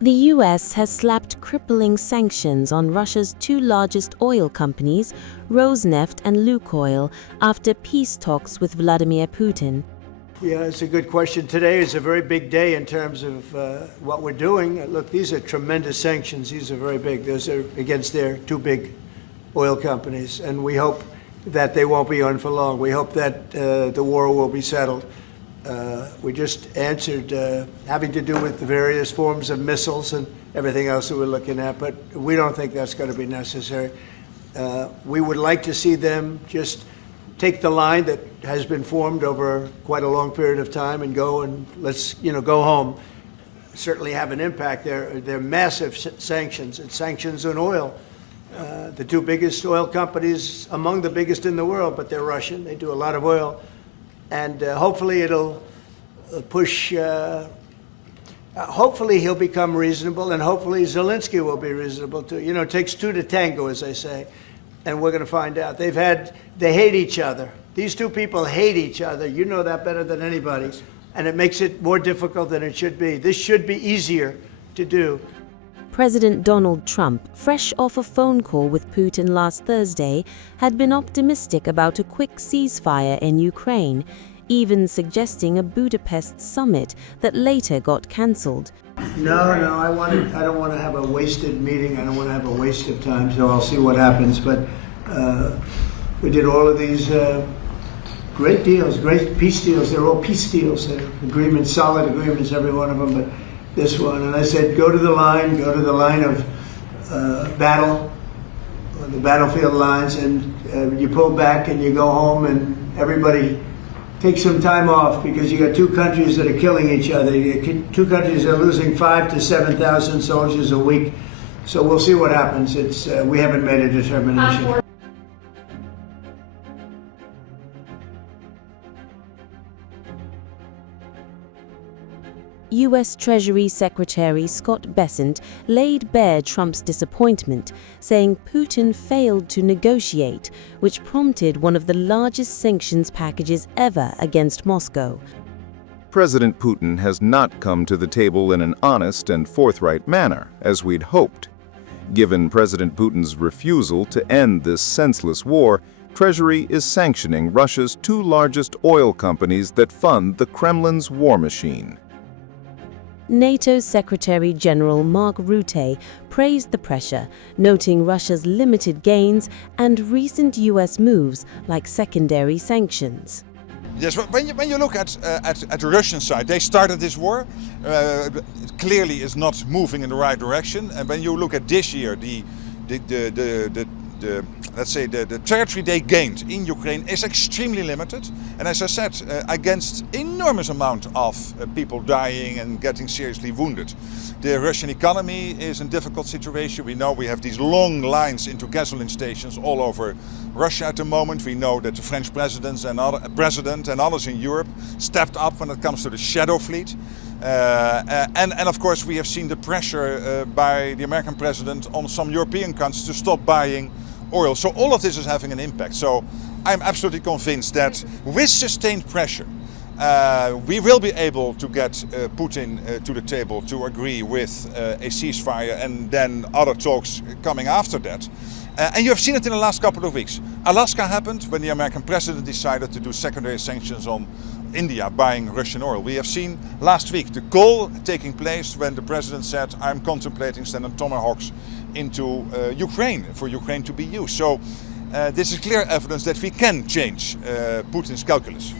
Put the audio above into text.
The US has slapped crippling sanctions on Russia's two largest oil companies, Rosneft and Lukoil, after peace talks with Vladimir Putin. Yeah, it's a good question. Today is a very big day in terms of what we're doing. Look, these are tremendous sanctions. These are very big. Those are against their two big oil companies. And we hope that they won't be on for long. We hope that the war will be settled. We just answered having to do with the various forms of missiles and everything else that we're looking at, but we don't think that's going to be necessary. We would like to see them just take the line that has been formed over quite a long period of time and go and let's go home. Certainly have an impact. They're massive sanctions. It's sanctions on oil. The two biggest oil companies, among the biggest in the world, but they're Russian. They do a lot of oil. And hopefully it'll push, hopefully he'll become reasonable, and hopefully Zelenskyy will be reasonable too. You know, it takes two to tango, as they say, and we're going to find out. They hate each other. These two people hate each other. You know that better than anybody, and it makes it more difficult than it should be. This should be easier to do. President Donald Trump, fresh off a phone call with Putin last Thursday, had been optimistic about a quick ceasefire in Ukraine, even suggesting a Budapest summit that later got cancelled. No, I don't want to have a wasted meeting. I don't want to have a waste of time, so I'll see what happens. But we did all of these great deals, great peace deals. They're all peace deals, agreements, solid agreements, every one of them. But this one, and I said, go to the line of battle, the battlefield lines, and you pull back and you go home, and everybody takes some time off because you got two countries that are killing each other. Two countries that are losing 5,000 to 7,000 soldiers a week. So we'll see what happens. We haven't made a determination. US Treasury Secretary Scott Bessent laid bare Trump's disappointment, saying Putin failed to negotiate, which prompted one of the largest sanctions packages ever against Moscow. President Putin has not come to the table in an honest and forthright manner, as we'd hoped. Given President Putin's refusal to end this senseless war, Treasury is sanctioning Russia's two largest oil companies that fund the Kremlin's war machine. NATO Secretary General Mark Rutte praised the pressure, noting Russia's limited gains and recent US moves like secondary sanctions. Yes, when you look at the Russian side, they started this war. It clearly is not moving in the right direction. And when you look at this year, let's say the territory they gained in Ukraine is extremely limited, and as I said, against enormous amount of people dying and getting seriously wounded. The Russian economy is in a difficult situation. We know we have these long lines into gasoline stations all over Russia at the moment. We know that the French president and others in Europe stepped up when it comes to the shadow fleet. And of course we have seen the pressure by the American president on some European countries to stop buying oil. So all of this is having an impact. So I'm absolutely convinced that with sustained pressure, we will be able to get Putin to the table to agree with a ceasefire and then other talks coming after that. And you have seen it in the last couple of weeks. Alaska happened when the American president decided to do secondary sanctions on India buying Russian oil. We have seen last week the call taking place when the president said, I'm contemplating sending Tomahawks into Ukraine, for Ukraine to be used. So this is clear evidence that we can change Putin's calculus.